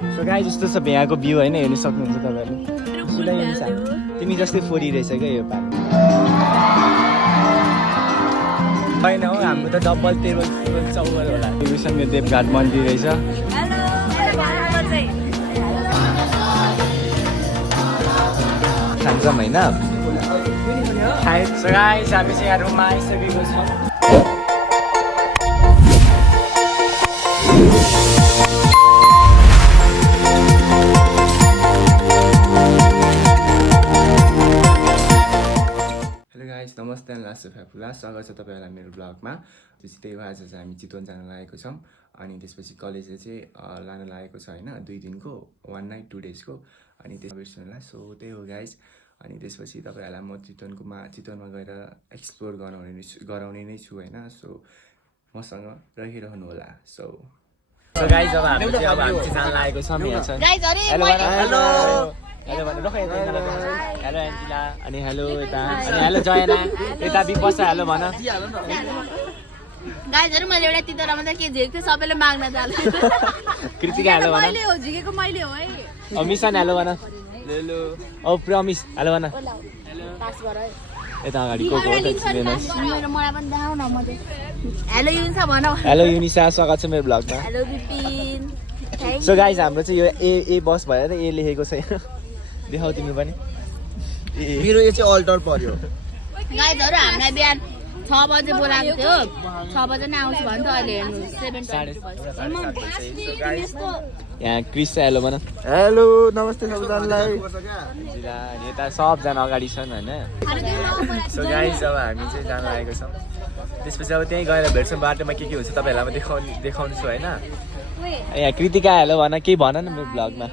So guys यस्तो छ यहाँको भ्यू हैन हेर्न सक्नुहुन्छ तपाईहरुले तिमी जस्तै फोरी रहेछ क्या यो पानी हैन हो हाम्रो त डबल टेबल चौबल होला तिमीसँग देवघाट मन्दिर रहेछ खान्छौँ हैन सो गाइस हामी चाहिँ यहाँ रुममा आइसकेको छौँ नमस्ते लास्ट फ्यापुला स्वागत छ तपाईहरुलाई मेरो ब्लगमा त्यही हो आज चाहिँ हामी चितवन जान लागेको छौं अनि त्यसपछि कलेजले चाहिँ लान लागेको छ हैन 2 दिनको 1 नाइट 2 डेजको अनि त्यसपछि सो त्यही हो गाइस अनि त्यसपछि तपाईहरुलाई म चितवनमा गएर एक्सप्लोर गराउने नै छु हैन सो मसँग रहिरहनु होला सो गाइस अब हामी चाहिँ जान लागेको छौं यहाँ छ गाइस हेलो हेलो भन्नु हेलो एन्जिला अनि हेलो यता अनि हेलो जयना यता बिपसा हेलो भन गाइजहरु मैले एउटा तितरा मात्रै के झिकेको सबैले माग्न थाले कृतिका हेलो भन मैले हो झिकेको मैले हो है ओ मिसन हेलो भन हेलो ओ प्रमिस हेलो भन हेलो पास गर है यता अगाडि को मेरो मलाई पनि देखाउ न म हेलो युनिसा भन हेलो युनिसा स्वागत छ मेरो ब्लगमा हेलो बिपिन सो गाइस हाम्रो चाहिँ यो ए बस भएर ए लेखेको छ देखाउ तिमी पनि मेरो यो चाहिँ अल्टर पर्यो गाइजहरु हामीलाई बिहान 6 बजे बोलाएको थियो 6 बजे नै आउँछु भन्छ अहिले हेर्नु 7:20 यहाँ क्रिस हेलो भन हेलो नमस्ते सबैजनालाई अनि यता सबजना अगाडि छन् हैन सो गाइस अब हामी चाहिँ जान लागेको छौं त्यसपछि अब त्यही गएर भेट्छौँ बाटोमा के हुन्छ तपाईहरुलाई म देखाउनु छु हैन यहाँ कृतिका हेलो भन के भन न मेरो ब्लगमा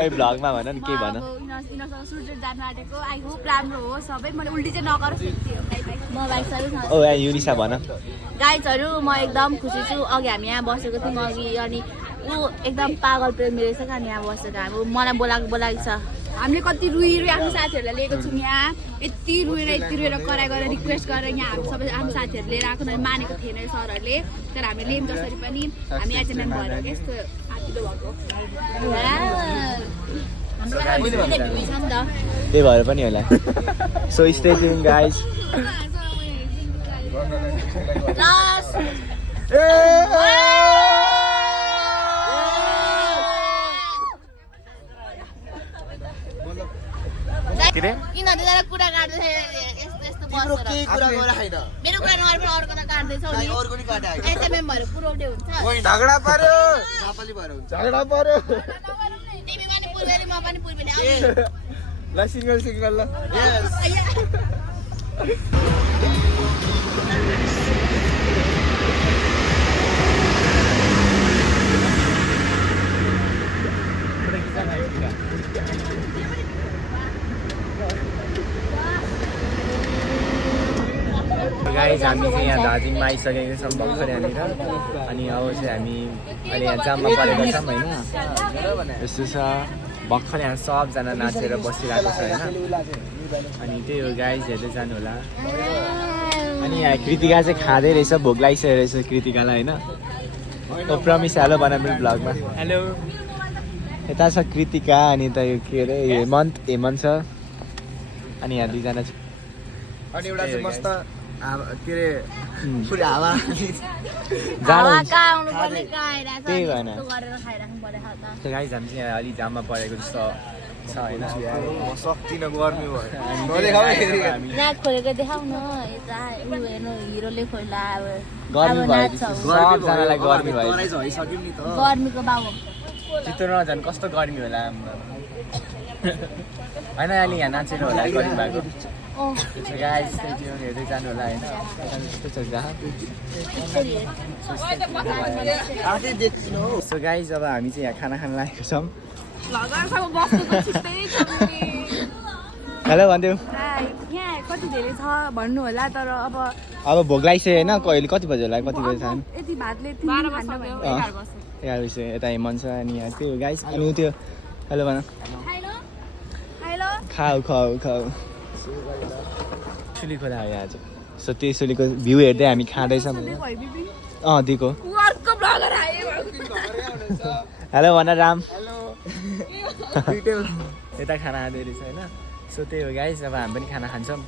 ओइ ब्लगमा भन न के भन इनसँग सुर्जेट जान आटेको आई होप राम्रो हो सबै मैले उल्टी चाहिँ नगरोस् म भाइ सबै ओ युनिसा भन गाइजहरु म एकदम खुसी छु अघि हामी यहाँ बसेको थियौँ अघि अनि ऊ एकदम पागल प्रेमी रहेछ क्या यहाँ बसेको हामी मलाई बोलाएको छ हामीले कति रुई आफ्नो साथीहरूलाई लिएको छौँ यहाँ यति रुएर कराइ गरेर रिक्वेस्ट गरेर यहाँ हामी सबै आफ्नो साथीहरू लिएर आएको मानेको थिएन सरहरूले तर हामीले लियौँ जसरी पनि हामी एचएमएन भएर यस्तो आतिलो भएको त्यही भएर पनि होला सो स्टे ट्युन गाइस यिनीहरू कुरा काट्दै यस्तो मेरो कुरा नगरेर अर्को त काट्दैछौ नि एचएमएम भएर पुरोटे हुन्छ झगडा पर्यो नेपाली भएर हुन्छ झगडा पर्यो तिमी पनि पुर्वेली म पनि पुर्वेली ल सिंगल ल यस गाइस हामी चाहिँ यहाँ दार्जिलिङमा आइसकेको छौँ भर्खर यहाँनिर अनि अब चाहिँ हामी अहिले यहाँ जाममा परेको छौँ होइन यस्तो छ भर्खर यहाँ सबजना नाचेर बसिरहेको छ होइन अनि त्यही हो गाइस हेर्दै जानु होला अनि यहाँ कृतिका चाहिँ खाँदै रहेछ भोक लागिसकेको रहेछ कृतिकालाई होइन ओ प्रमिस हेलो भन मेरो ब्लगमा हेलो यता छ कृतिका अनि त यो के अरे हेमन्त छ अनि यहाँ दुईजना छ अनि एउटा चाहिँ मस्त के अरे पुरै हावा त्यही भएन गाइस हामी चाहिँ अलि जाममा परेको जस्तो छ होइन सक्दिनँ गर्मी भयो खोलेको देखाउ न यता हेर्नु हिरोले खोल्ला गर्मी भयो सबजनालाई गर्मी भयो गर्मीको बाउ चितवनमा झन् कस्तो गर्मी होला होइन अलि यहाँ नाचेर होला गर्मी भएको गाइस हेर्दै जानु होला होइन सो गाइस अब हामी चाहिँ यहाँ खाना खान लागेको छौँ हेलो भनिदेऊ यहाँ कति धेरै छ भन्नु होला तर अब भोक लागिसक्यो होइन कहिले कति बजी होला कति बजी खानु यति भातले 11 बजी यता मन छ अनि यहाँ त्यो गाइस अनि त्यो हेलो भन खाऊ सुली खोला हो यहाँ चाहिँ सो त्यही सुलीको भ्यू हेर्दै हामी खाँदैछौँ दिएको हेलो भन राम दुईटै यता खाना खाँदै रहेछ होइन सो त्यही हो गाइस अब हामी पनि खाना खान्छौँ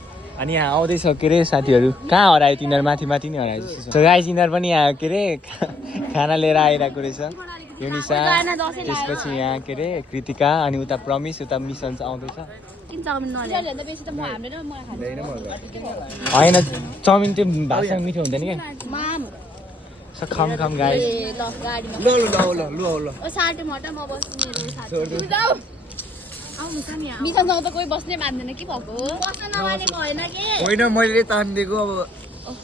अनि यहाँ आउँदैछ के अरे साथीहरू कहाँ हरायो तिनीहरू माथि माथि नै हरायो जस्तो छ गाइस यिनीहरू पनि यहाँ के अरे खाना लिएर आइरहेको रहेछ युनिसा त्यसपछि यहाँ के अरे कृतिका अनि उता प्रमिस उता मिसन आउँदैछ होइन चाउमिन त्यो भातसँग मिठो हुँदैन क्या So come guys. मिसनसँग त कोही बस्नै मान्दैन के भएको बस्न नमानेको होइन के होइन मैले तानिदिएको अब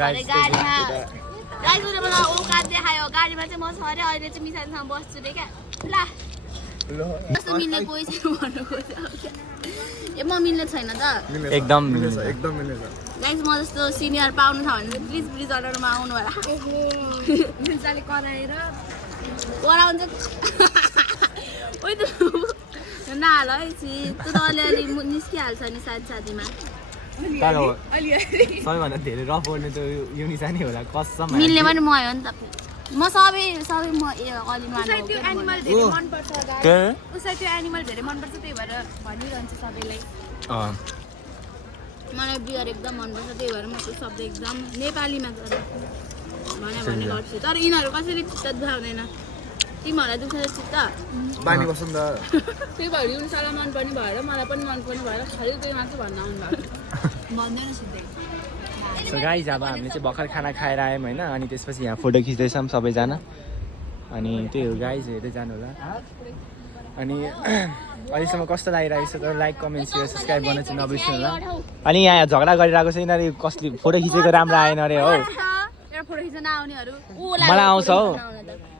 गाडीमा ड्राइभरले मलाई औकात देखायो गाडीमा चाहिँ म छ अरे अहिले चाहिँ मिसनसँग बस्छु रे क्या ल कस्तो मिल्ने कोही छैन भन्नु खोज्छ ए म मिल्ने छैन त एकदम मिलेछ गाइस म जस्तो सिनियर पाउनु छ भने प्लिज प्लिज अर्डरमा आउनु होला मिन्साले कराएर कराउँछ ओइ त नहाल है छि त्यो त अलिअलि निस्किहाल्छ नि साथीमा तर सबैभन्दा धेरै रफ बोल्ने त युनिसा नै होला कसम मिल्ने पनि म हो नि त म सबै म अलि त्यो एनिमल धेरै मनपर्छ उसलाई त्यो एनिमल धेरै मनपर्छ त्यही भएर भनिरहन्छ सबैलाई मलाई बियर एकदम मनपर्छ त्यही भएर म त्यो शब्द एकदम नेपालीमा गरेँ भने गर्छु तर यिनीहरू कसरी चित्त दुखाउँदैन तिमीहरूलाई दुख्छ चित्त बानी बस्नु त त्यही भएर युनिसालाई मनपर्ने भएर मलाई पनि मनपर्ने भएर खालि त्यही मात्र भन्न आउनु भएको भन्दैन सिधै सो गाइज अब हामीले चाहिँ भर्खर खाना खाएर आयौँ होइन अनि त्यसपछि यहाँ फोटो खिच्दैछौँ सबैजना अनि त्यही हो गाइज हेर्दै जानु होला अनि अहिलेसम्म कस्तो लागिरहेको छ तर लाइक कमेन्ट सेयर सब्सक्राइब गर्न चाहिँ नबिर्सिनु होला अनि यहाँ झगडा गरिरहेको छ यिनीहरू कसले फोटो खिचेको राम्रो आएन अरे हो फोटो खिच्न आउनेहरू मलाई आउँछ हौ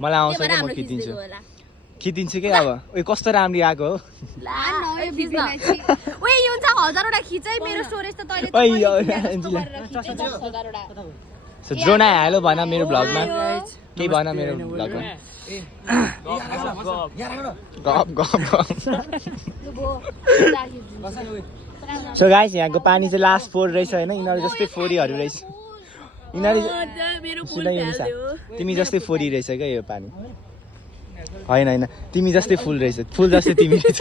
मलाई आउँछ कि म खिचिदिन्छु कि अब उयो कस्तो राम्री आएको हो सो ड्रोन आइहाल्यो भन मेरो भ्लगमा केही भन मेरो भ्लगमा सो गाइस यहाँको पानी चाहिँ लास्ट फोहोर रहेछ होइन यिनीहरू जस्तै फोरीहरू रहेछ यिनीहरू तिमी जस्तै फोरी रहेछ क्या यो पानी होइन तिमी जस्तै फुल रहेछ फुल जस्तै तिमी रहेछ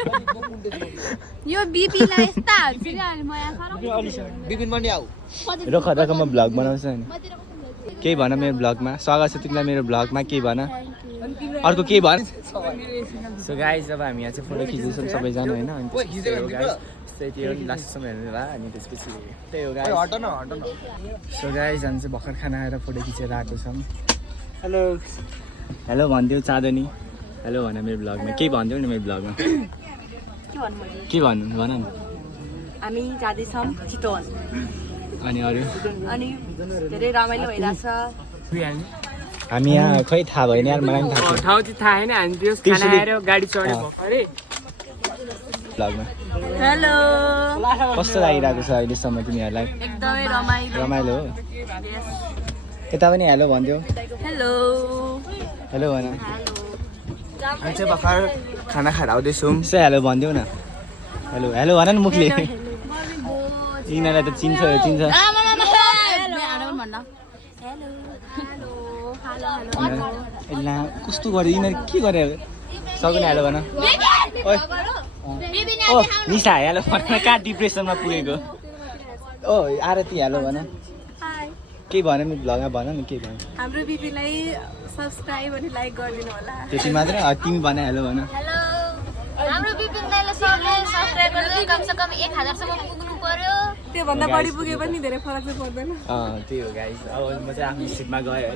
यो बिपीलाई यस्ता रोख म भ्लग बनाउँछु नि केही भन मेरो भ्लगमा स्वागत छ तिमीलाई मेरो भ्लगमा केही भन अर्को केही भन सो गाइस अब हामी यहाँ चाहिँ फोटो खिच्दैछौँ सबैजना होइन अनि त्यही हो लास्टसम्म हेर्नु होला अनि त्यसपछि त्यही हो गाइस सो गाइस हामी चाहिँ भर्खर खाना आएर फोटो खिचेर आएको छौँ हेलो हेलो भनिदेऊ चाँदनी हेलो भन मेरो भ्लगमा केही भनिदेऊ नि मेरो भ्लगमा के भन्नु भन न हामी जाँदैछौँ चितवन अनि अरू अनि धेरै रमाइलो भइरहेछ हामी यहाँ खै थाहा भएन यार मलाई पनि थाहा ठाउँ चाहिँ थाहा छैन हामी त्यो खाना आएर गाडी चढेको अरे भ्लगमा हेलो कस्तो लागिरहेको छ अहिलेसम्म तिमीहरूलाई एकदमै रमाइलो हो यता पनि हेलो भनिदेऊ हेलो हेलो भन हामी चाहिँ भर्खर खाना खाएर आउँदैछौँ यसो हेलो भनिदेऊ न हेलो हेलो भन न मुखले यिनीहरूलाई त चिन्छ कस्तो गर्यो यिनीहरू के गर्यो सक्ने हेलो भन ओ निशा हेलो भन कहाँ डिप्रेसनमा पुगेको ओ आरती हेलो भन के भन नि भ्लगमा भन न के भन हाम्रो बिपीलाई सब्सक्राइब अनि लाइक गरिदिनु होला त्यति मात्रै तिमी भन हेलो भन हेलो हाम्रो बिपिनलाई सब्स्क्राइब गर्दै कमसेकम 1000 सम्म पुग्नु पर्यो त्योभन्दा बढी पुगे पनि धेरै फरक चाहिँ पर्दैन त्यही हो गाइस अब म चाहिँ आफ्नो सिटमा गएँ है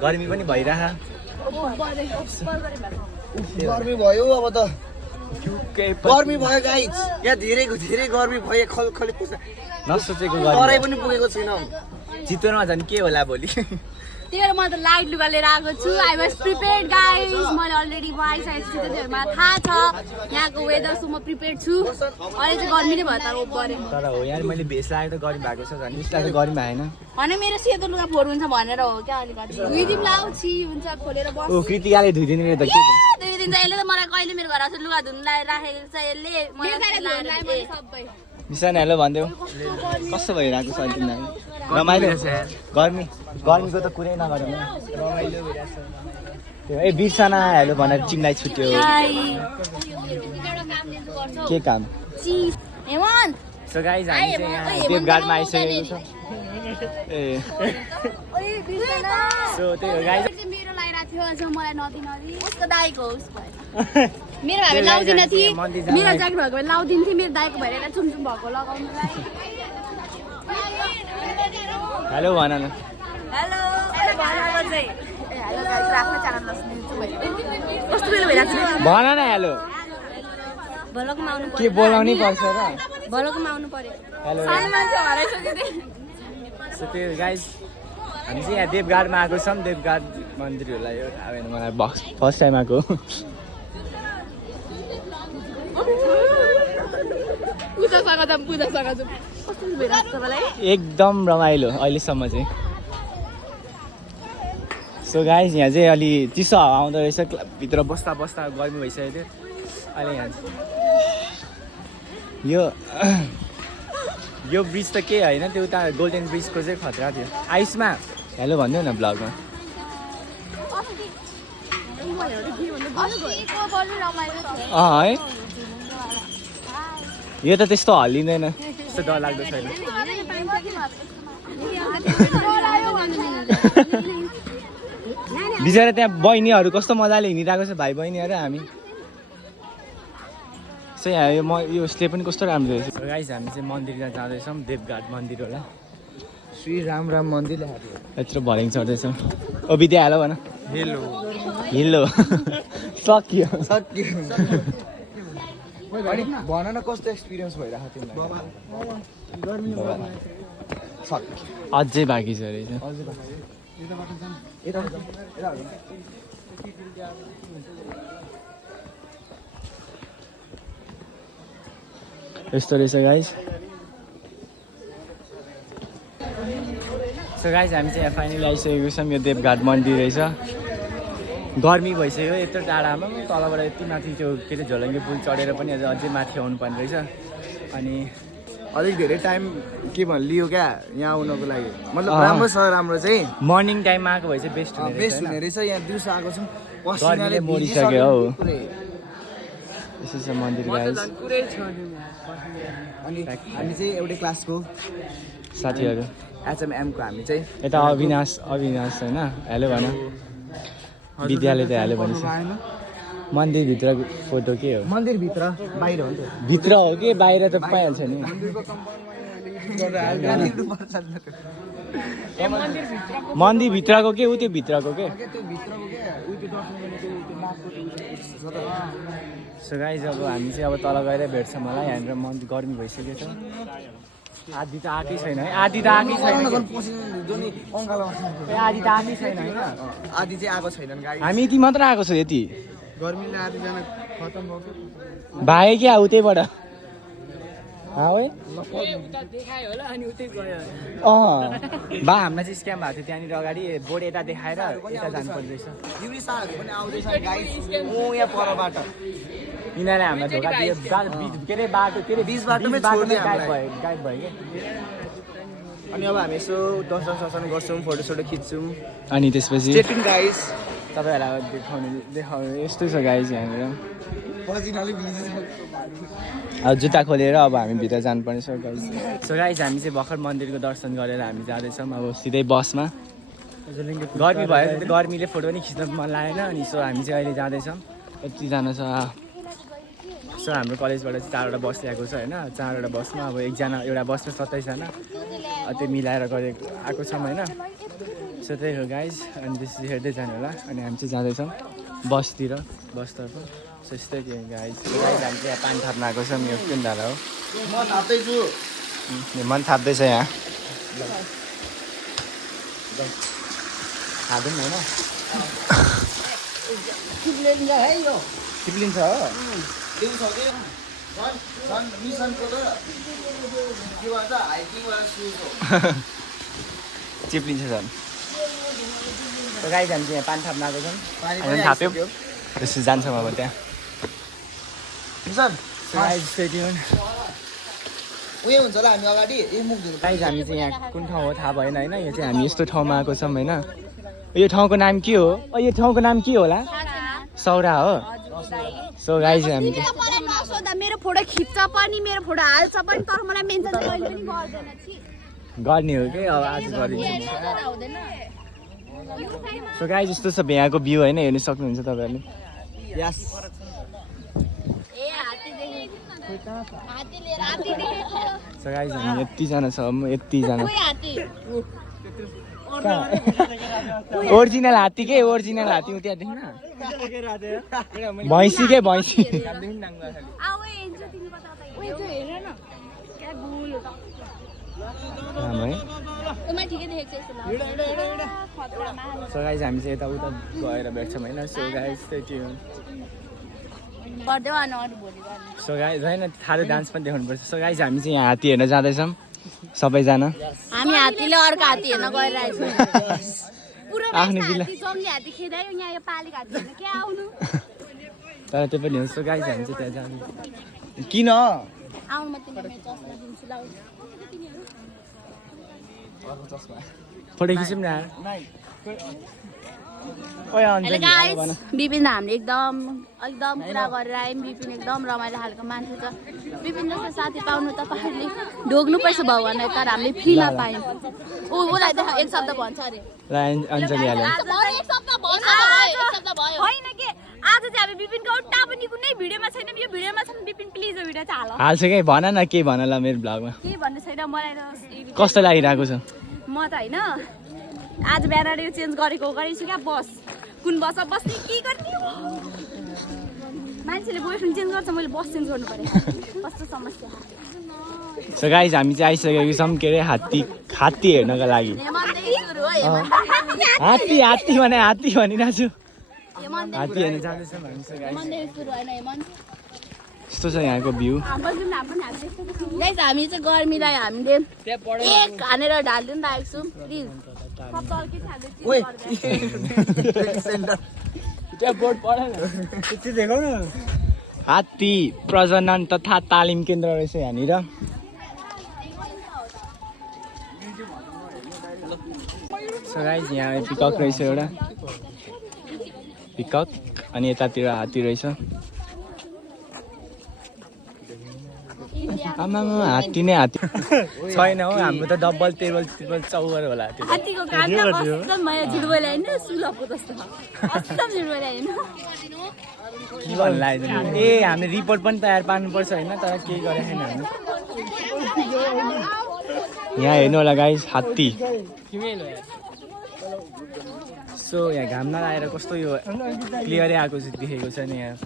गर्मी पनि भइरह गर्मी भयो अब त गर्मी भयो गाइस यहाँ धेरै गर्मी भयो खलखली नसोचेको तराई पनि पुगेको छैन चितवनमा झन् के होला भोलि त्यही म त लाइट लुगा लिएर आएको छु आई वाज प्रिपेयर्ड गाइस मैले अलरेडी आइसकेको छु त्यही मलाई थाहा छ यहाँको वेदर सो म प्रिपेयर्ड छु अहिले चाहिँ गर्मी नै भयो तर हो यार मैले भेस्ट लागेको त गर्मी भएको छ झन् उसलाई त गर्मी भएन भने मेरो सेतो लुगा फोहोर हुन्छ भनेर हो क्या अलिकति धुइदिउँ लाउँछि हुन्छ खोलेर बस ओ कृतिकाले धुइदिने त के धुइदिन्छ यसले त मलाई कहिले मेरो घर आउँछ लुगा धुन राखेको छ यसले मिसन हेलो भनिदेऊ कस्तो भइरहेको छ अहिले तिमीलाई रमाइलो गर्मीको त कुरै नगरौँ त्यो ए बिर्सना आइहाल्यो भनेर चिमलाई छुट्यो के काम सो गाइज हामी चाहिँ यहाँ देवघाटमा आइसकेको छ ए सो त्यही हो गाइज मेरो लगाइरहेको थियो अझ मलाई नदी उसको दाइको हो उसको मेरो भए लाउँदिन थिएँ मेरो ज्याकेट भएको भए लाउँदिन्थेँ मेरो दाइको भएर यसलाई चुमचुम भएको लगाउनुलाई हेलो भन न हेलो आफ्नो च्यानल कस्तो बेला भइरहेको छ भन न हेलो भलकमा आउनु के बोलाउनै पर्छ र भलकमा आउनु पर्यो हेलो सानो मान्छे हराइसक्यो नि सो त्यो गाइज हामी चाहिँ यहाँ देवघाटमा आएको छौँ देवघाट मन्दिरहरूलाई अब हेर्नु मलाई फर्स्ट टाइम आएको पूजासँग जाऊँ कस्तो भइरहेको छ तपाईँलाई एकदम रमाइलो अहिलेसम्म चाहिँ सो गाइज यहाँ चाहिँ अलि चिसो हावा आउँदो रहेछ भित्र बस्दा गर्मी भइसकेको थियो अहिले यहाँ यो ब्रिज त केही होइन त्यो उता गोल्डन ब्रिजको चाहिँ खतरा थियो आयुषमा हेलो भनिदिउ न ब्लगमा है यो त त्यस्तो हल्लिँदैन त्यस्तो डरलाग्दो छैन बिचरा त्यहाँ बहिनीहरू कस्तो मजाले हिँडिरहेको छ भाइ बहिनीहरू हामी सो यहाँ यो उसले पनि कस्तो राम्रो रहेछ गाइस हामी चाहिँ मन्दिरमा जाँदैछौँ देवघाट मन्दिर होला श्री राम मन्दिर यत्रो भरिङ चढ्दैछौँ ओ विद्या हेलो भन हेलो हिलो सक्यो भन न कस्तो एक्सपिरियन्स भइरहेको तिमीलाई अझै बाँकी छ रहेछ यस्तो रहेछ गाइस सो गाइस हामी चाहिँ यहाँ फाइनली आइसकेको छौँ यो देवघाट मन्दिर रहेछ गर्मी भइसक्यो यत्रो टाढामा तलबाट यति माथि त्यो के अरे झोलङ्गे पुल चढेर पनि अझै माथि आउनु पर्ने रहेछ अनि अलिक धेरै टाइम के लियो क्या यहाँ आउनको लागि मतलब राम्रो छ राम्रो चाहिँ मर्निङ टाइममा आएको भए चाहिँ बेस्ट हुने रहेछ यहाँ दिउँसो आएको छौँ गर्मीले मरिसक्यो हौ यसो छ मन्दिर गाइस अनि हामी चाहिँ एउटै क्लासको साथीहरू एचएमएमको हामी चाहिँ यता अविनाश होइन हेलो भन विद्यालय त हेलो भनिस् मन्दिरभित्रको फोटो के हो मन्दिरभित्र बाहिर हो नि भित्र हो कि बाहिर त पाइहाल्छ नि मन्दिरभित्रको के ऊ त्यो भित्रको के सो गाइस अब हामी चाहिँ अब तल गएर भेट्छौँ होला यहाँनिर मन्दिर गर्मी भइसकेको छ आधी त आएकै छैन है आधी त आएकै छैन आधी त आएकै छैन होइन आधी चाहिँ आएको छैनन् गाडी हामी यति मात्र आएको छ यति गर्मीले आधीजना खतम भयो भाइ क्या उतैबाट बा हामीलाई चाहिँ स्क्याम भएको थियो त्यहाँनिर अगाडि बोर्ड यता देखाएर यता जानु पर्दैछ यहाँ परबाट यिनीहरूले हामीलाई धोका दियो के अरे बाटो के अरे बाटोमै गायब भयो क्या अनि अब हामी यसो दर्शन गर्छौँ फोटोसोटो खिच्छौँ अनि त्यसपछि गाइस तपाईँहरूलाई देखाउने यस्तै छ गाइस यहाँनिर अब जुत्ता खोलेर अब हामी भित्र जानुपर्ने छ गाइस सो गाइस हामी चाहिँ भर्खर मन्दिरको दर्शन गरेर हामी जाँदैछौँ अब सिधै बसमा गर्मी भयो गर्मीले फोटो पनि खिच्न मन लागेन अनि सो हामी चाहिँ अहिले जाँदैछौँ कतिजना छ सो हाम्रो कलेजबाट चाहिँ 4वटा बस ल्याएको छ होइन 4वटा बसमा अब एकजना एउटा बसमा 27जना त्यो मिलाएर गरेको आएको छौँ होइन सो त्यही हो गाइस अनि त्यसपछि हेर्दै जानु होला अनि हामी चाहिँ जाँदैछौँ बसतर्फ सो यस्तै थियो गाइस हामी चाहिँ यहाँ पानी थाप्न आएको छौँ यो कुन धारा हो मन थाप्दैछ यहाँ खाँदैन होइन चिप्लिन्छ हो चिप्लिन्छ झन् गाइस हामी चाहिँ यहाँ पानी थाप्न आएको छौँ पानी थाप्यौँ त्यसपछि जान्छौँ अब त्यहाँ उयो हुन्छ होला हामी अगाडि ए मुख धुनु गाइज हामी चाहिँ यहाँ कुन ठाउँ हो थाहा भएन होइन यो चाहिँ हामी यस्तो ठाउँमा आएको छौँ होइन यो ठाउँको नाम के हो यो ठाउँको नाम के होला सौरा हो सो गाइज हामी मलाई नसोधा मेरो फोटो खिच्छ पनि मेरो फोटो हाल्छ पनि तर मलाई मेन्सन चाहिँ कहिले पनि गर्दैन छि गर्ने हो कि अब आज गरिदिन्छु हुँदैन सो गाइज यस्तो छ यहाँको भ्यू होइन हेर्नु सक्नुहुन्छ तपाईँहरूले यस ए हात्ती देखेको सो गाइज हामी यतिजना छ यतिजना कोही हात्ती ओरिजिनल हात्ती के ओरिजिनल हात्ती उ त्यहाँ देख्न भैँसी के भैँसी आऊ एन्जो तिमी कता ओए त्यो हेर न क्या गुल हो त राम्रो है उमा ठिकै देखेको छ यस्तो खतरामा सो गाइज हामी चाहिँ यताउता गएर भेट्छौँ होइन सो गाइज त्यही के हो गर्दै अनि अरू भोलि गर्ने सो गाइज होइन थारू डान्स पनि देखाउनुपर्छ सो गाइज हामी चाहिँ यहाँ हात्ती हेर्न जाँदैछौँ सबैजना हामी हात्तीले अर्को हात्ती हेर्न गइरहेको छौँ पुरो आफ्नो बिला जङ्गली हात्ती खेदायो यहाँ यो पालेको हात्ती हेर्न के आउनु तर त्यो पनि हो सो गाइज हामी चाहिँ त्यहाँ जानु किन आउनु म तिमीलाई चस्मा दिन्छु ल फोटो खिचौँ न हेलो गाइस विपिन हामीले एकदम कुरा गरेर आयौँ विपिन एकदम रमाइलो खालको मान्छे छ विपिन जस्तो साथी पाउनु तपाईँहरूले ढोग्नुपर्छ भगवान्लाई तर हामीले फ्रीमा पायौँ उसलाई त एक शब्द भन्छ अरे अञ्जली हाल्यो होइन के आज चाहिँ हामी विपिनको एउटा पनि कुनै भिडियोमा छैन यो भिडियोमा छ विपिन प्लिज यो भिडियो चाहिँ हाल हाल्छ कि भन न के भन ल मेरो भ्लगमा के भन्नु छैन मलाई कस्तो लागिरहेको छ म त होइन आज बिहान यो चेन्ज गरेको गरेछु क्या बस कुन बसमा बस्ने के गर्ने हो मान्छेले बोयफ्रेन्ड चेन्ज गर्छ मैले बस चेन्ज गर्नु पर्यो कस्तो समस्या सो गाइज हामी चाहिँ आइसकेको छौँ के अरे हात्ती हेर्नको लागि हात्ती भने हात्ती भनिरहेको छु हात्ती हेर्न जाँदैछौँ हामी सो गाइज यस्तो छ यहाँको भ्यू गाइस हामी चाहिँ गर्मीलाई हामीले एक हानेर ढालिदिनु राखेको छौँ प्लिज हात्ती प्रजनन तथा तालिम केन्द्र रहेछ यहाँनिर सो गाइज यहाँ पिकक रहेछ एउटा पिकक अनि यतातिर हात्ती रहेछ आमामा हात्ती नै हात्ती छैन हौ हाम्रो त डबल टेबल ट्रिपल चौवर होला त्यो हात्तीको कान त कस्तो मैले झुट बोले होइन सुलभको जस्तो कस्तो झुट बोले होइन के भन्नु लाग्यो ए हामीले रिपोर्ट पनि तयार पार्नुपर्छ होइन तर केही गरेको छैन हामी यहाँ हेर्नु होला गाइस हात्ती सो यहाँ घाम नलाएर कस्तो यो क्लियरै आएको चाहिँ देखेको छ नि यहाँ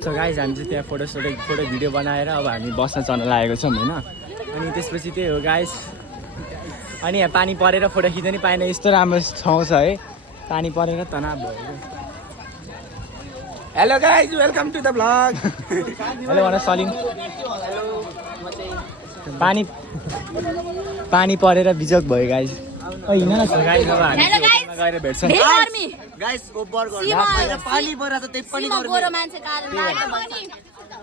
सो गाइज हामी चाहिँ त्यहाँ फोटो भिडियो बनाएर अब हामी बस्न चढ्न लागेको छौँ होइन अनि त्यसपछि त्यही हो गाइज अनि यहाँ पानी परेर फोटो खिच्न नि पाएन यस्तो राम्रो ठाउँ छ है पानी परेर तनाव भयो hello guys welcome to the blog hello भन सलिम पानी परेर बिजोक भयो गाइज होइन गाइज अब हामी गएर भेट्छौँ गाइस ओभर गर्नु पानी परेर त त्यही पनि गोरो मान्छे कालो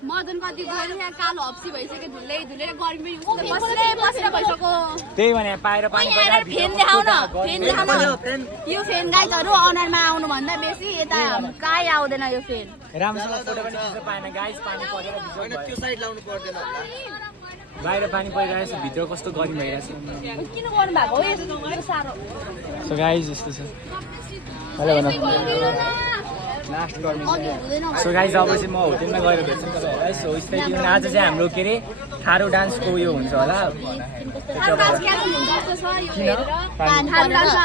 मदन कति गएर यहाँ कालो हप्सी भइसक्यो धुलै गर्मी बसेर भइसक्यो त्यही भने पाएर पानी फेन देखाउ न यो फेन गाइजहरू अनुहारमा आउनु भन्दा बेसी यता कहीँ आउँदैन यो फेन राम्रोसँग फोटो पनि खिच्न पाएन गाइज पानी परेर होइन त्यो साइड लाउनु पर्दैन होला बाहिर पानी परिरहेछ भित्र कस्तो गर्मी भइरहेछ किन गर्नु भएको हो यस्तो साह्रो सो गाइज यस्तो छ हेलो भन लास्ट गर्मी सो गाइज अब चाहिँ म होटेलमा गएर भेट्छु तपाईँहरूलाई सो स्टे ट्युन आज चाहिँ हाम्रो के अरे थारू डान्सको उयो हुन्छ होला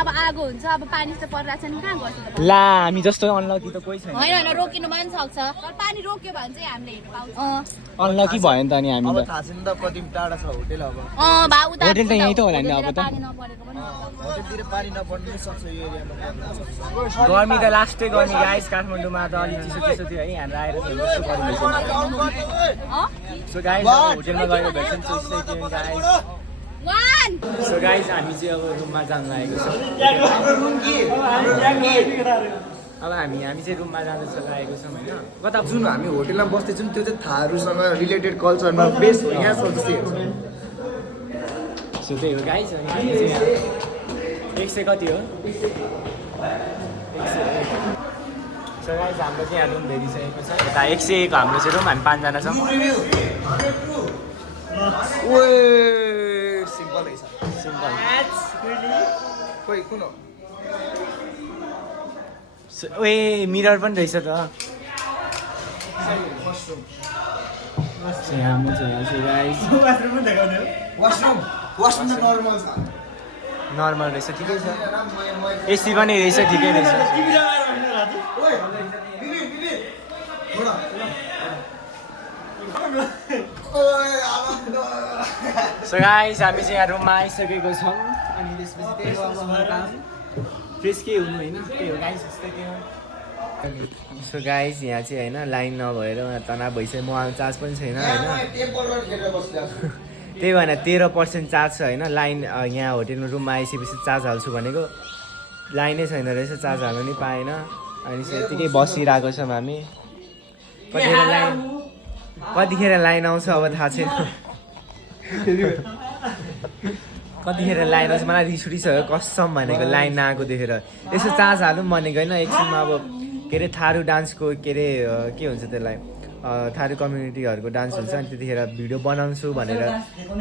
अब आगो हुन्छ अब पानी त परिरहेको छ नि कहाँ गर्छ ला हामी जस्तो अनलकी त कोही छैन होइन रोकिनु पनि सक्छ पानी रोक्यो भने चाहिँ हामीले हेर्नु पाउँछ अनलकी भयो नि त अनि हामी अब त थाहा छैन त कति टाढा छ होटेल अब होटेल त यहीँ त होला नि अब त होटेलतिर पानी नपर्नु सक्छ यो एरियामा गर्मी त लास्टै गर्मी गाइस काठमाडौँमा त अलिक चिसो चिसो थियो है हाम्रो आएर त कस्तो गर्मी सो गाइस होटेलमा गएर भेट्छौँ so stay tune guys so guys हामी चाहिँ अब रुममा जान लागेको छ अब हामी चाहिँ रुममा जाँदैछ लागेको छौँ होइन कता जुन हामी होटेलमा बस्दैछौँ त्यो चाहिँ थारूसँग रिलेटेड कल्चरमा बेस हो यहाँ छ जस्तै हेर्छ सो त्यही हो गाइस अनि हामी चाहिँ यहाँ 100 कति हो 101 सो गाइस हाम्रो चाहिँ यहाँ रुम भेटिसकेको छ यता 101 को हाम्रो चाहिँ रुम हामी 5 जना छौँ ओए सिम्पल रहेछ सिम्पल खोइ कुन हो ओए मिरर पनि रहेछ त हाम्रो चाहिँ यहाँ चाहिँ गाइस वासरुम वासरुम त नर्मल छ नर्मल रहेछ ठिकै छ एसी पनि रहेछ ठिकै रहेछ ओए बिबी बिबी थोडा ओए आनन्द सो गाइस हामी चाहिँ यहाँ रुममा आइसकेको छौँ अनि त्यसपछि त्यही हो अब हाम्रो काम फ्रेस के हुनु होइन त्यही हो गाइस त्यस्तै के हो सो गाइस यहाँ चाहिँ होइन लाइन नभएर तनाव भइसक्यो मोबाइल चार्ज पनि छैन होइन टेम्पलर खेलेर बसिरहेको छु त्यही भएर 13% चार्ज छ होइन लाइन यहाँ होटेलमा रुममा आइसकेपछि चार्ज हाल्छु भनेको लाइनै छैन रहेछ चार्ज हाल्नु नि पाएन अनि त्यतिकै बसिरहेको छौँ हामी कतिखेर लाइन आउँछ अब थाहा छैन कतिखेर लाइन आउँछ मलाई रिस उठिसक्यो कसम भनेको लाइन नआएको देखेर यसो चार्ज हालौँ भनेको होइन एकछिनमा अब के अरे थारू डान्सको के अरे के हुन्छ त्यसलाई थारू कम्युनिटीहरूको डान्स हुन्छ अनि त्यतिखेर भिडियो बनाउँछु भनेर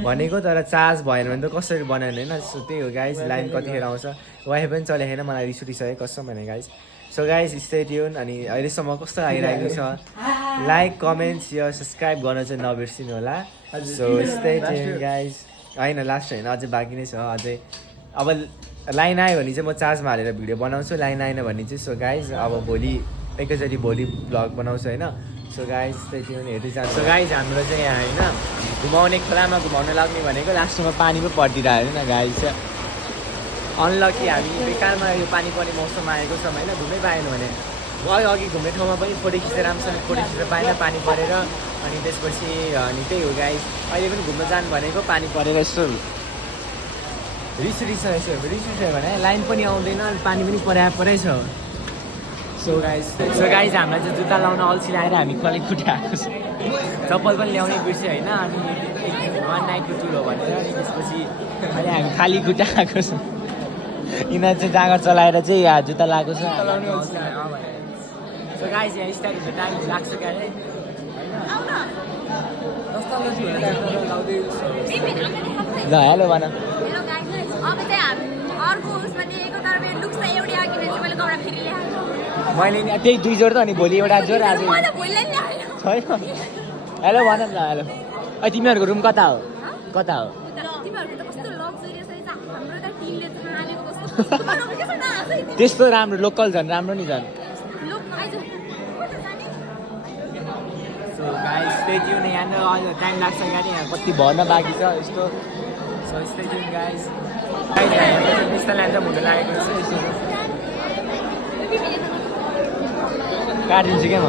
भनेको तर चार्ज भएन भने त कसरी बनाउनु होइन सो त्यही हो गाइस लाइन कतिखेर आउँछ वाइफाई पनि चलेको छैन मलाई रिस उठिसक्यो कसम भने guys so guys stay tune अनि अहिलेसम्म कस्तो आइरहेको छ लाइक कमेन्ट सेयर सब्सक्राइब गर्न चाहिँ नबिर्सिनु होला सो स्टे ट्युन गाइस होइन लास्ट होइन अझै बाँकी नै छ अझै अब लाइन आयो भने चाहिँ म चार्जमा हालेर भिडियो बनाउँछु लाइन आएन भने चाहिँ सो गाइस अब भोलि एकैचोटि भोलि भ्लग बनाउँछु होइन सो गाइस त्यही त्यो हेर्दै जान्छ सो गाइस हाम्रो चाहिँ यहाँ होइन घुमाउने खोलामा घुमाउन लाग्ने भनेको लास्टमा पानी पो परिदिरहेको होइन गाइस अनलकी हामी बेकारमा यो पानी पर्ने मौसम आएको छौँ होइन घुमै पाएन भने अघि घुम्ने ठाउँमा पनि फोटो खिचेर राम्रोसँग फोटो खिचेर पाएन पानी परेर अनि त्यसपछि अनि त्यही हो गाइस अहिले पनि घुम्न जानु भनेको पानी परेर यस्तो रिस उठिसक्यो भने लाइन पनि आउँदैन अनि पानी पनि परै छ सो गाइस हामीलाई चाहिँ जुत्ता लाउन अल्छी लगाएर हामी कलेज खुट्टा आएको छ चप्पल पनि ल्याउनै बिर्स्यो होइन अनि 1 नाइटको टुर हो भनेर अनि त्यसपछि अहिले हामी खाली खुट्टा आएको छ यिनीहरू चाहिँ जाँगर चलाएर चाहिँ यहाँ जुत्ता लगाएको छ सो गाइस यहाँ स्टार्ट हुँदा टाइम लाग्छ क्या अरे ल हेलो भन हेलो गाइस अब चाहिँ हामी अर्को उसमा दिएको तर मेरो लुक्स त एउटै आयो किन चाहिँ मैले कपडा फेरि ल्याएको मैले नि त्यही 2 जोड त अनि भोलि एउटा जोड आज म त भोलि ल्याएँ छैन हेलो भन न हेलो तिमीहरूको रुम कता हो कता हो तिमीहरूको त कस्तो लग्जरियस रहेछ हाम्रो त टिमले छानेको कस्तो बनाउनु के छ न आजै त्यस्तो राम्रो लोकल झन् राम्रो नि झन् लुक आइज सो गाइस स्टे ट्युन यहाँ अहिले टाइम लाग्छ गाडी यहाँ कति भर्न बाँकी छ यस्तो सो स्टे ट्युन गाइस त्यस्तो ल्यान्ड हुँदै लागेको छ यस्तो काटिदिन्छु क्या म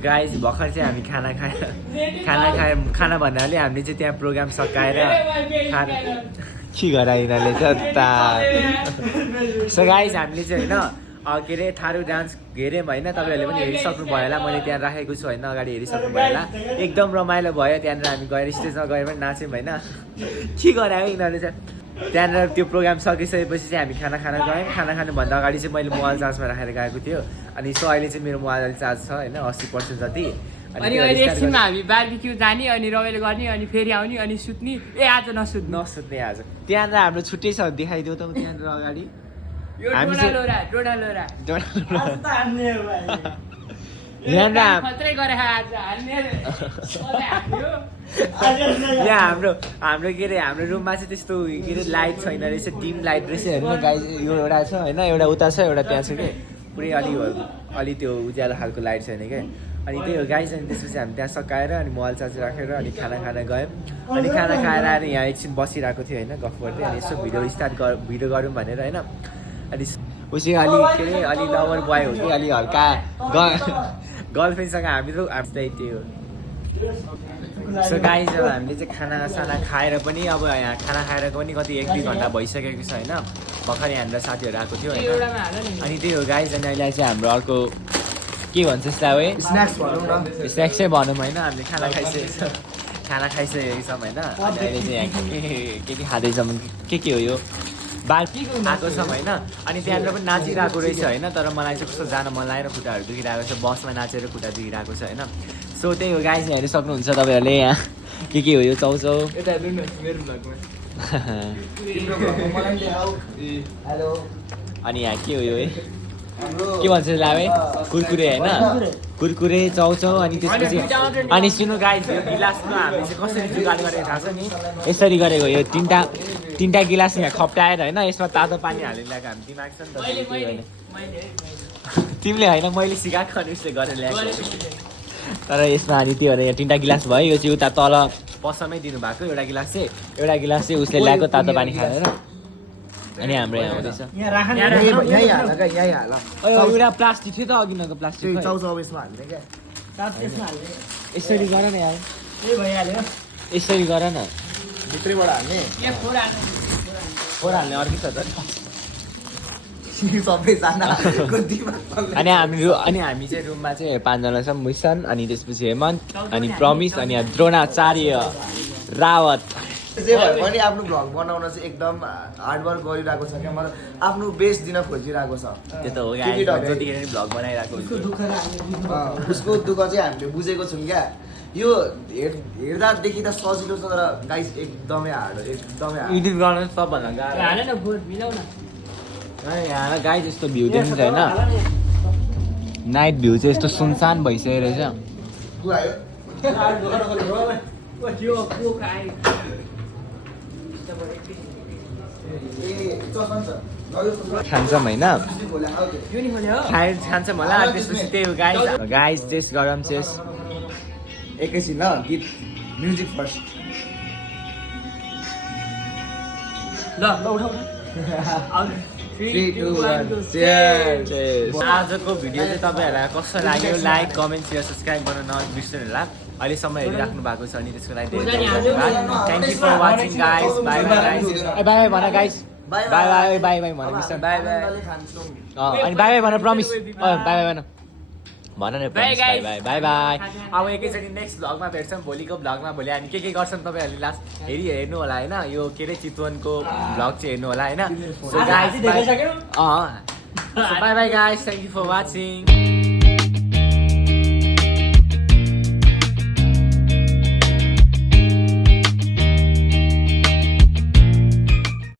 गाइज भर्खर चाहिँ हामी खाना खाना भन्नाले हामीले चाहिँ त्यहाँ प्रोग्राम सकाएर खाना के गरा यिनीहरूले चाहिँ सो गाइज हामीले चाहिँ होइन के अरे थारू डान्स हेऱ्यौँ होइन तपाईँहरूले पनि हेरिसक्नु भयो होला मैले त्यहाँ राखेको छु होइन अगाडि हेरिसक्नु भयो होला एकदम रमाइलो भयो त्यहाँनिर हामी गएर स्टेजमा गएर पनि नाच्यौँ होइन के गरायो यिनीहरूले चाहिँ त्यहाँनिर त्यो प्रोग्राम सकिसकेपछि चाहिँ हामी खाना खान गयौँ खाना खानुभन्दा अगाडि चाहिँ मैले मोबाइल चार्जमा राखेर गएको थियो अनि सो अहिले चाहिँ मेरो मोबाइल चार्ज छ होइन 80% जति अनि अहिले एकछिनमा हामी बार्बिक्यू जाने अनि रमाइलो गर्ने अनि फेरि आउने अनि सुत्ने आज नसुत्ने आज त्यहाँनिर हाम्रो छुट्टै छ देखाइदियो त त्यहाँनिर अगाडि हामी यहाँ हाम्रो के अरे हाम्रो रुममा चाहिँ त्यस्तो के अरे लाइट छैन रहेछ डिम लाइट रहेछ हेर्नु गाइस यो एउटा छ होइन एउटा उता छ एउटा त्यहाँ छ कि पुरै अलि त्यो उज्यालो खालको लाइट छैन क्या अनि त्यही हो गाइस अनि त्यसपछि हामी त्यहाँ सकाएर अनि मोबाइल चार्ज राखेर अनि खाना गयौँ अनि खाना खाएर आएर यहाँ एकछिन बसिरहेको थियो होइन गफ गर्दै अनि यसो भिडियो गरौँ भनेर होइन अनि उसी अलि के अरे अलि लभर बोय हो कि अलि हल्का गर्लफ्रेन्डसँग हाम्रो त्यही हो सो गाइज अब हामीले चाहिँ खानासाना खाएर पनि अब यहाँ खाना खाएर पनि कति 1-2 घन्टा भइसकेको छ होइन भर्खर यहाँनिर साथीहरू आएको थियो होइन अनि त्यही हो गाइज अनि अहिले चाहिँ हाम्रो अर्को के भन्छ यसलाई स्न्याक्सै भनौँ होइन हामीले खाना खाइसकेको छौँ होइन अनि अहिले चाहिँ यहाँ के खाँदैछौँ के हो यो बाल्टी आएको छौँ होइन अनि त्यहाँनिर पनि नाचिरहेको रहेछ होइन तर मलाई चाहिँ कस्तो जान मन लागेर खुट्टाहरू दुखिरहेको छ बसमा नाचेर खुट्टा दुखिरहेको छ होइन सो त्यही हो गाइज हेर्नु सक्नुहुन्छ तपाईँहरूले यहाँ के हो यो चाउचाउ अनि यहाँ के हो यो के भन्छ यसलाई कुरकुरे होइन कुरकुरे चाउचाउ अनि त्यसपछि अनि सुन्नु गाइज यो गिलासमा हामीले चाहिँ कसरी जुगाड गरेको थाहा छ नि यसरी गरेको यो तिनवटा गिलास यहाँ खप्टाएर होइन यसमा तातो पानी हालेर ल्याएको हामी दिमाग छ नि त तिमीले होइन मैले सिकाएको अनि उसले गरेर ल्याएको तर यसमा अनि त्यो भने 3टा गिलास भयो यो चाहिँ उता तल पसलमै दिनुभएको एउटा गिलास चाहिँ उसले ल्याएको तातो पानी खाएर अनि हाम्रो यहाँ आउँदैछ एउटा प्लास्टिक थियो त अघिको प्लास्टिक यसरी गर न यार यसरी गर न भित्रैबाट हाल्ने फोर हाल्ने अर्कै छ त अनि हामी चाहिँ रुममा चाहिँ 5 जना छौँ मिसन अनि त्यसपछि हेमन्त अनि प्रमिस अनि द्रोणाचार्य रावत जे भए पनि आफ्नो भ्लग बनाउन चाहिँ एकदम हार्डवर्क गरिरहेको छ क्या मतलब आफ्नो बेस्ट दिन खोजिरहेको छ त्यो त हो जतिखेर नि भ्लग बनाइरहेको उसको दुःख चाहिँ हामीले बुझेको छौँ क्या यो हेर्दादेखि त सजिलो छ तर गाइस एकदमै हार्ड हो एडिट गर्न सबभन्दा गाह्रो यहाँ गाइस यस्तो भ्यू देख्नु छ होइन नाइट भ्यू चाहिँ यस्तो सुनसान भइसकेको रहेछ खान्छौँ होइन खान्छौँ होला त्यसपछि त्यही हो गाइस टेस्ट गरौँ टेस्ट एकैछिन ल गीत म्युजिक फर्स्ट आजको भिडियो चाहिँ तपाईँहरूलाई कस्तो लाग्यो लाइक कमेन्ट सेयर सब्सक्राइब गर्न नबिर्सनु होला अहिलेसम्म हेरिराख्नु भएको छ अनि त्यसको लागि धेरै धन्यवाद thank you for watching guys bye bye guys bye भन गाइस बाई भन मिस्टर बाई अनि बाई भन प्रमिस बाई भन भन न बाई बाई अब एकैचोटि नेक्स्ट भ्लगमा भेट्छौँ भोलिको भ्लगमा भोलि हामी के गर्छौँ तपाईँहरूले लास्ट हेर्नु होला होइन यो के अरे चितवनको भ्लग चाहिँ हेर्नु होला होइन so guys bye bye guys thank you for watching